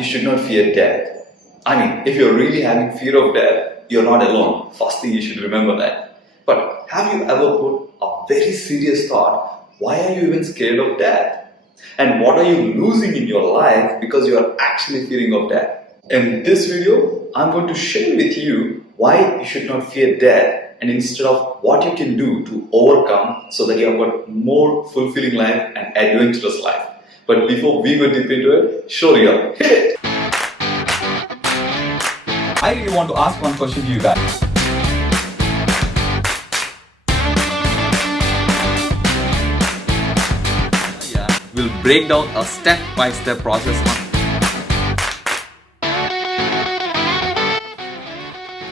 you should not fear death. I mean, if you're really having fear of death, you're not alone. First thing you should remember that. But have you ever put a very serious thought, why are you even scared of death? And what are you losing in your life because you are actually fearing of death? In this video, I'm going to share with you why you should not fear death, and instead of what you can do to overcome so that you have got more fulfilling life and adventurous life. But before we go deep into it, show you up. Hit it! I really want to ask one question to you guys. We'll break down a step-by-step process on.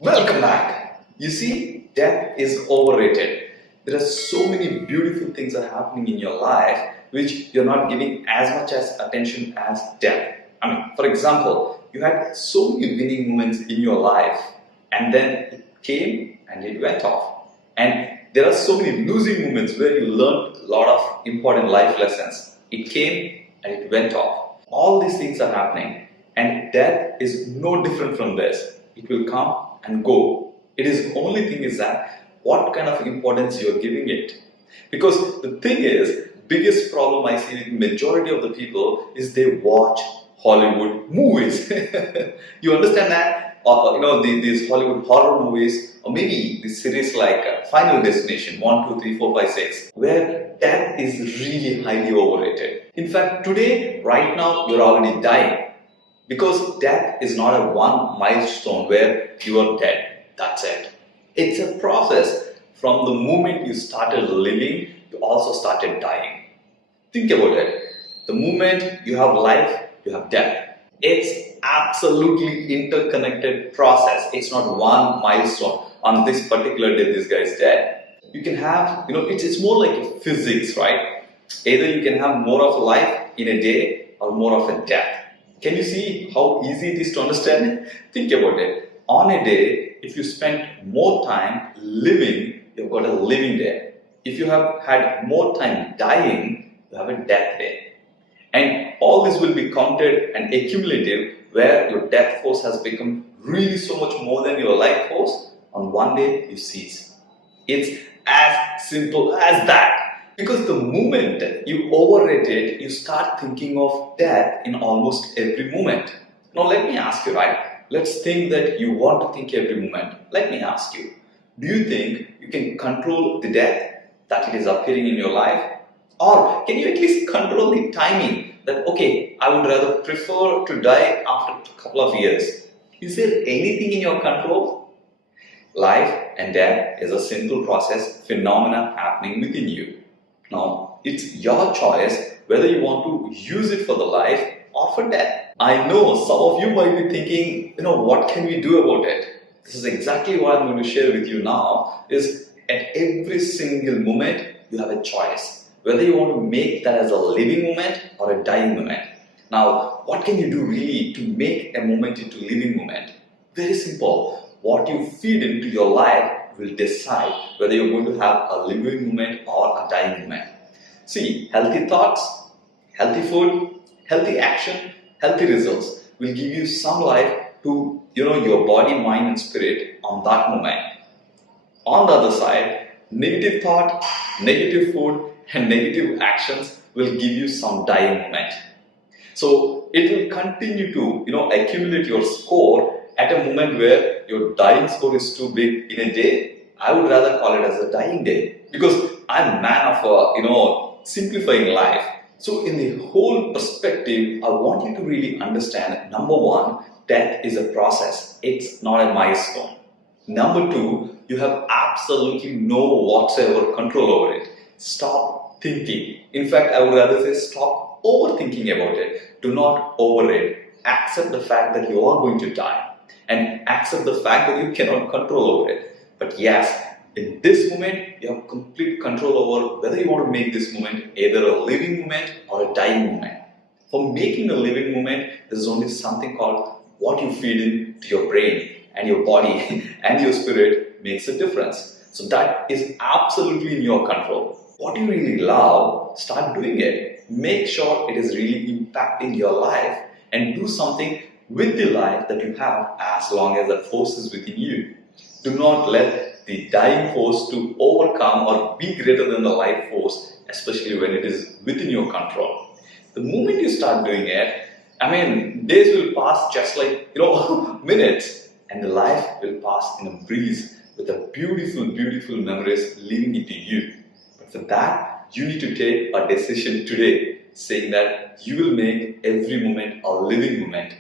Welcome back. You see, death is overrated. There are so many beautiful things are happening in your life which you're not giving as much as attention as death. I mean, for example, you had so many winning moments in your life and then it came and it went off. And there are so many losing moments where you learned a lot of important life lessons. It came and it went off. All these things are happening, and death is no different from this. It will come and go. It is only thing is that what kind of importance you are giving it. Because the thing is, biggest problem I see with majority of the people is they watch Hollywood movies. You understand that? Or, these Hollywood horror movies, or maybe this series like Final Destination 1, 2, 3, 4, 5, 6, where death is really highly overrated. In fact, today, right now, you're already dying. Because death is not a one milestone where you are dead. That's it. It's a process. From the moment you started living, you also started dying. Think about it. The moment you have life, you have death. It's absolutely interconnected process. It's not one milestone. On this particular day, this guy is dead. You can have, it's more like a physics, right? Either you can have more of a life in a day or more of a death. Can you see how easy it is to understand? Think about it. On a day, if you spend more time living, you've got a living day. If you have had more time dying, you have a death day. And all this will be counted and accumulative, where your death force has become really so much more than your life force. On one day, you cease. It's as simple as that. Because the moment you overrate it, you start thinking of death in almost every moment. Now let me ask you, right? Let's think that you want to think every moment. Let me ask you, do you think you can control the death that it is appearing in your life? Or can you at least control the timing that, okay, I would rather prefer to die after a couple of years? Is there anything in your control? Life and death is a simple process, phenomena happening within you. Now, it's your choice whether you want to use it for the life or for death. I know some of you might be thinking, what can we do about it? This is exactly what I'm going to share with you now, is at every single moment, you have a choice. Whether you want to make that as a living moment or a dying moment. Now, what can you do really to make a moment into a living moment? Very simple. What you feed into your life will decide whether you're going to have a living moment or a dying moment. See, healthy thoughts, healthy food, healthy action, healthy results will give you some life to your body, mind and spirit on that moment. On the other side, negative thought, negative food and negative actions will give you some dying moment. So it will continue to accumulate your score at a moment where your dying score is too big in a day. I would rather call it as a dying day, because I'm a man of simplifying life. So in the whole perspective, I want you to really understand, number one, death is a process. It's not a milestone. Number two, you have absolutely no whatsoever control over it. Stop thinking. In fact, I would rather say stop overthinking about it. Do not overrate. Accept the fact that you are going to die. And accept the fact that you cannot control over it. But yes, in this moment, you have complete control over whether you want to make this moment either a living moment or a dying moment. For making a living moment, there is only something called what you feed into your brain and your body and your spirit makes a difference. So that is absolutely in your control. What you really love, start doing it. Make sure it is really impacting your life and do something with the life that you have as long as that force is within you. Do not let the dying force to overcome or be greater than the life force, especially when it is within your control. The moment you start doing it, days will pass just like, minutes, and the life will pass in a breeze with a beautiful, beautiful memories leaving it to you. But for that, you need to take a decision today, saying that you will make every moment a living moment,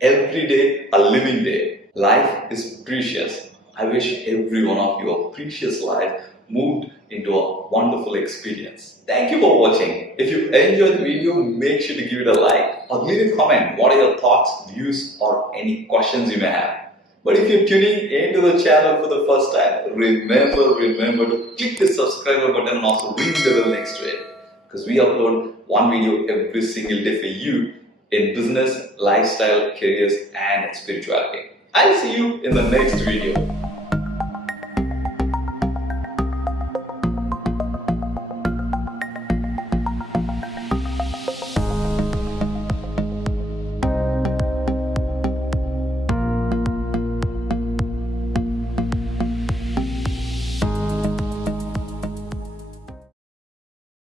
every day a living day. Life is precious. I wish every one of your precious life moved into a wonderful experience. Thank you for watching. If you enjoyed the video, make sure to give it a like or leave a comment. What are your thoughts, views, or any questions you may have? But if you're tuning into the channel for the first time, remember to click the subscribe button and also ring the bell next to it. Because we upload one video every single day for you in business, lifestyle, careers, and spirituality. I'll see you in the next video.